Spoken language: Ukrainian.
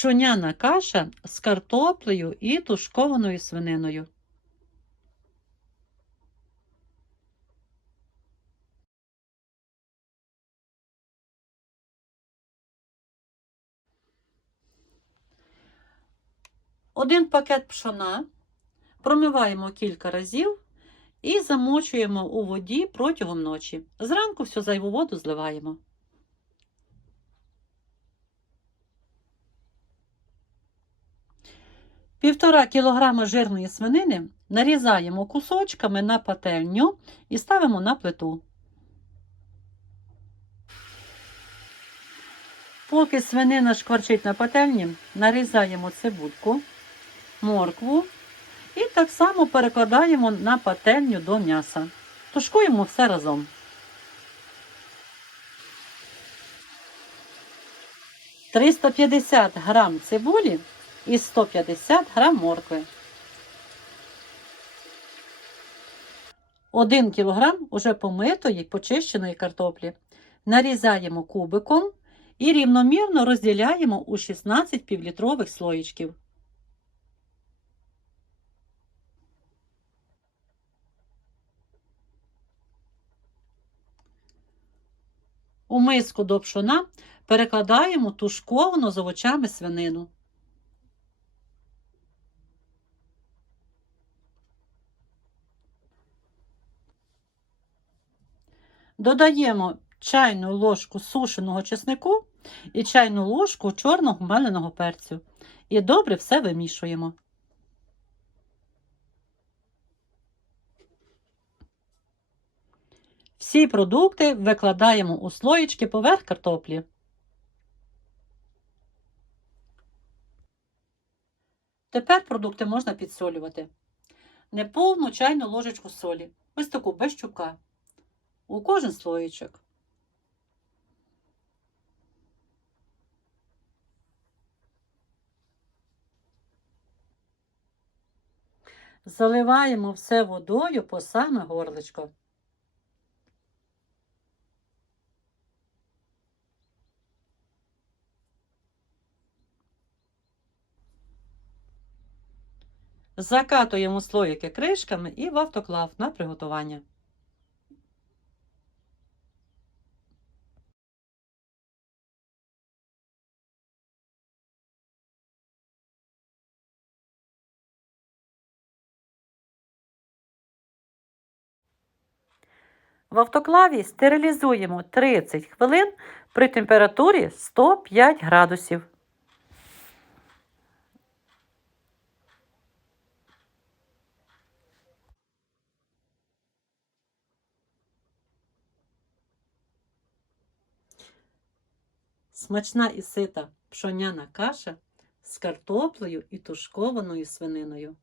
Пшоняна каша з картоплею і тушкованою свининою. Один пакет пшона промиваємо кілька разів і замочуємо у воді протягом ночі. Зранку всю зайву воду зливаємо. Півтора кілограма жирної свинини нарізаємо кусочками на пательню і ставимо на плиту. Поки свинина шкварчить на пательні, нарізаємо цибульку, моркву і так само перекладаємо на пательню до м'яса. Тушкуємо все разом. «350 грам цибулі і 150 грам моркви. 1 кілограм уже помитої почищеної картоплі. Нарізаємо кубиком і рівномірно розділяємо у 16 півлітрових слоїчків. У миску до пшона перекладаємо тушковану з овочами свинину. Додаємо чайну ложку сушеного чеснику і чайну ложку чорного меленого перцю. І добре все вимішуємо. Всі продукти викладаємо у слоїчки поверх картоплі. Тепер продукти можна підсолювати. Неповну чайну ложечку солі. Ось таку без чука. У кожен слоїчок. Заливаємо все водою по саме горлечко. Закатуємо слоїки кришками і в автоклав на приготування. В автоклаві стерилізуємо 30 хвилин при температурі 105 градусів. Смачна і сита пшоняна каша з картоплею і тушкованою свининою.